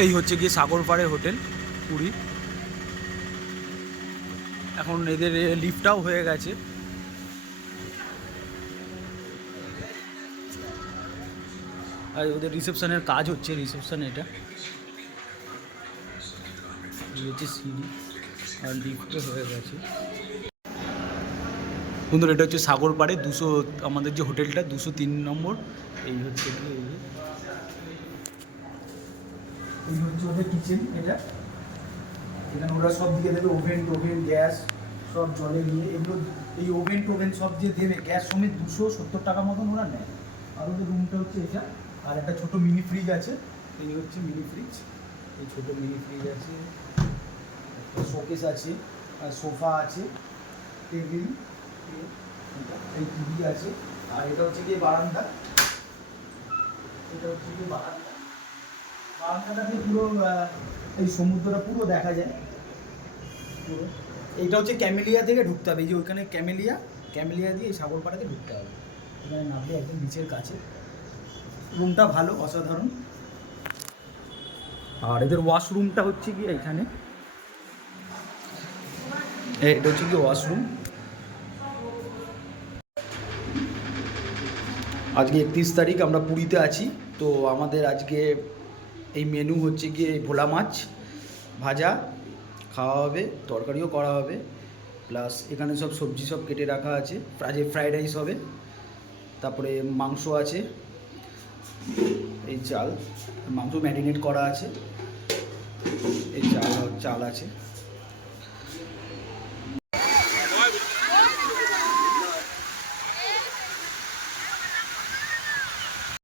এই হচ্ছে গিয়ে সাগরপাড়ের হোটেল পুরী। এখন এদের লিফটটাও হয়ে গেছে। আর ওদের রিসেপশনের কাজ হচ্ছে, রিসেপশন এটা হচ্ছে সিঁড়ি আর লিফটও হয়ে গেছে। বন্ধুরা এটা হচ্ছে সাগরপাড়ে 200, আমাদের যে হোটেলটা 203 নম্বর। এই হচ্ছে এই হচ্ছে ওদের কিচেন। এটা এখানে ওরা সব দিয়ে দেবে, ওভেন টোভেন গ্যাস সব জলে নিয়ে এগুলো। এই ওভেন টোভেন সব যে দেবে গ্যাস সমেত 270 টাকা মতন ওরা নেয়। আর ওদের রুমটা হচ্ছে এটা। আর একটা ছোটো মিনি ফ্রিজ আছে, এই হচ্ছে মিনি ফ্রিজ। এই ছোটো মিনি ফ্রিজ আছে, শোকেস আছে, আর সোফা আছে, টেবিল, এই টিভি আছে। আর এটা হচ্ছে গিয়ে বারান্দা। এটা হচ্ছে গিয়ে বারান্দা। বারান্দাটাতে পুরো এই সমুদ্রটা পুরো দেখা যায় পুরো। এইটা হচ্ছে ক্যামেলিয়া থেকে ঢুকতে হবে। এই যে ওইখানে ক্যামেলিয়া দিয়ে এই সাগরপাড়াতে ঢুকতে হবে। এখানে নামলে একদম বিচের কাছে। রুমটা ভালো, অসাধারণ। আর এদের ওয়াশরুমটা হচ্ছে গিয়ে এখানে, এটা হচ্ছে গিয়ে ওয়াশরুম। আজকে 31 তারিখ, আমরা পুরীতে আছি। তো আমাদের আজকে এই মেনু হচ্ছে গিয়ে ভোলা মাছ ভাজা খাওয়া হবে, তরকারিও করা হবে, প্লাস এখানে সব সবজি সব কেটে রাখা আছে। ফ্রাইড রাইস হবে, তারপরে মাংস আছে, এই চাল মাংস ম্যারিনেট করা আছে, এই চাল আছে।